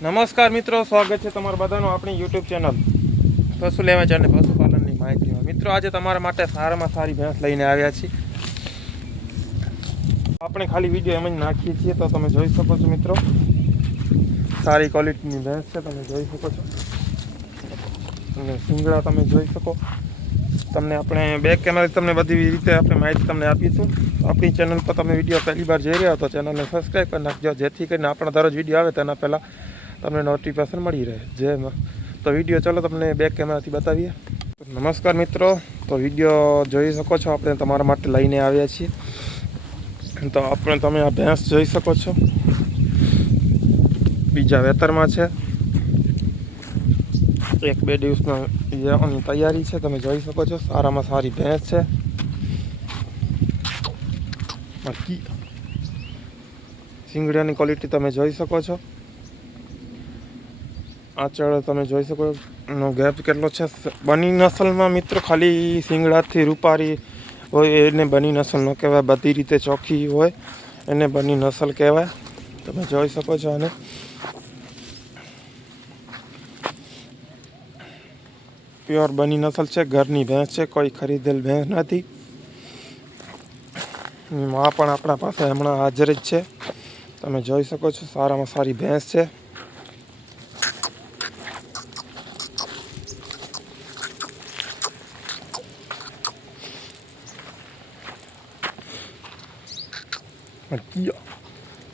નમસ્કાર મિત્રો, સ્વાગત છે તમારા બધાનું આપણી યુટ્યુબ ચેનલ પશુ લેવા અને પશુપાલનની માહિતીમાં. મિત્રો, આજે તમારા માટે સારામાં સારી ભેંસ લઈને આવ્યા છીએ. આપણે ખાલી વિડીયો એમ જ નાખીએ છીએ, તો તમે જોઈ શકો છો મિત્રો. સારી ક્વોલિટીની ભેંસ છે, તમે જોઈ શકો છો. અને સિંગડા તમે જોઈ શકો. તમને આપણે બેક કેમેરાથી તમને બધી રીતે આપણે માહિતી તમને આપીશું. આપણી ચેનલ પર તમે વિડીયો પહેલી વાર જોઈ રહ્યા હો તો ચેનલને સબસ્ક્રાઈબ કરી નાખજો, જેથી કરીને આપણા દરરોજ વિડીયો આવે તેના પહેલાં તમને નોટિફિકેશન મળી રહે. તો વિડીયો ચાલો તમને બેક કેમેરાથી બતાવીએ. નમસ્કાર મિત્રો, તો વિડીયો જોઈ શકો છો. આપણે તમારા માટે લઈને આવ્યા છીએ. તો તમે આ ભેંસ જોઈ શકો છો, બીજા વેતરમાં છે. 1-2 દિવસમાં જવાની તૈયારી છે. તમે જોઈ શકો છો, સારામાં સારી ભેંસ છે. સિંગડાની ક્વોલિટી તમે જોઈ શકો છો. આચળ તમે જોઈ શકો નો ગેપ કેટલો છે. બની નસલમાં મિત્રો ખાલી સિંગડાથી રૂપારી હોય એને બની નસલ ન કહેવાય. બધી રીતે ચોખ્ખી હોય એને બની નસલ કહેવાય. તમે જોઈ શકો છો. અને પ્યોર બની નસલ છે, ઘરની ભેંસ છે, કોઈ ખરીદેલ ભેંસ નથી. માં પણ આપણા પાસે હમણાં હાજર જ છે. તમે જોઈ શકો છો, સારામાં સારી ભેંસ છે.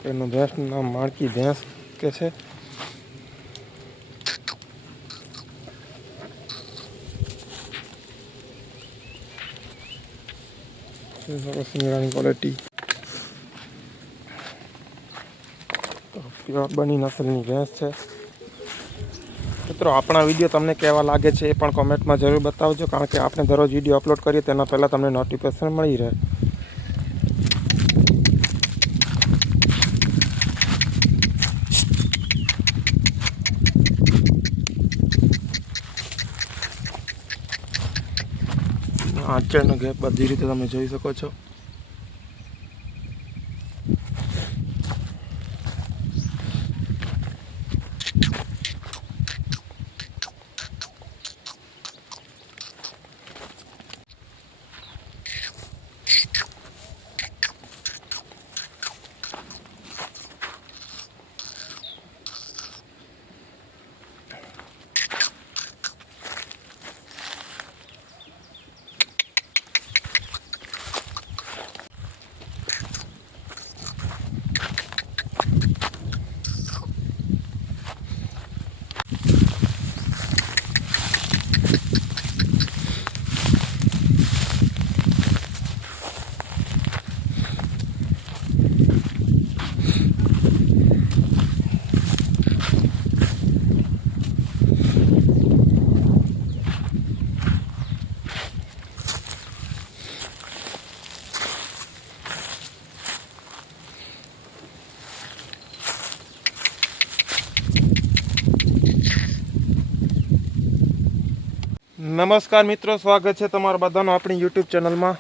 એનું ભેંસનું નામ માણકી ભેંસ કે છે. સિંગડાની ક્વોલિટી પ્યોર બની નસલની ભેંસ છે. મિત્રો, આપણા વિડીયો તમને કેવા લાગે છે એ પણ કોમેન્ટમાં જરૂર બતાવજો, કારણ કે આપણે દરરોજ વિડીયો અપલોડ કરીએ તેના પહેલાં તમને નોટિફિકેશન મળી રહે. આચળનો ગેપ બધી રીતે તમે જોઈ શકો છો. નમસ્કાર મિત્રો, સ્વાગત છે તમારા બધાનું આપણી યુટ્યુબ ચેનલમાં.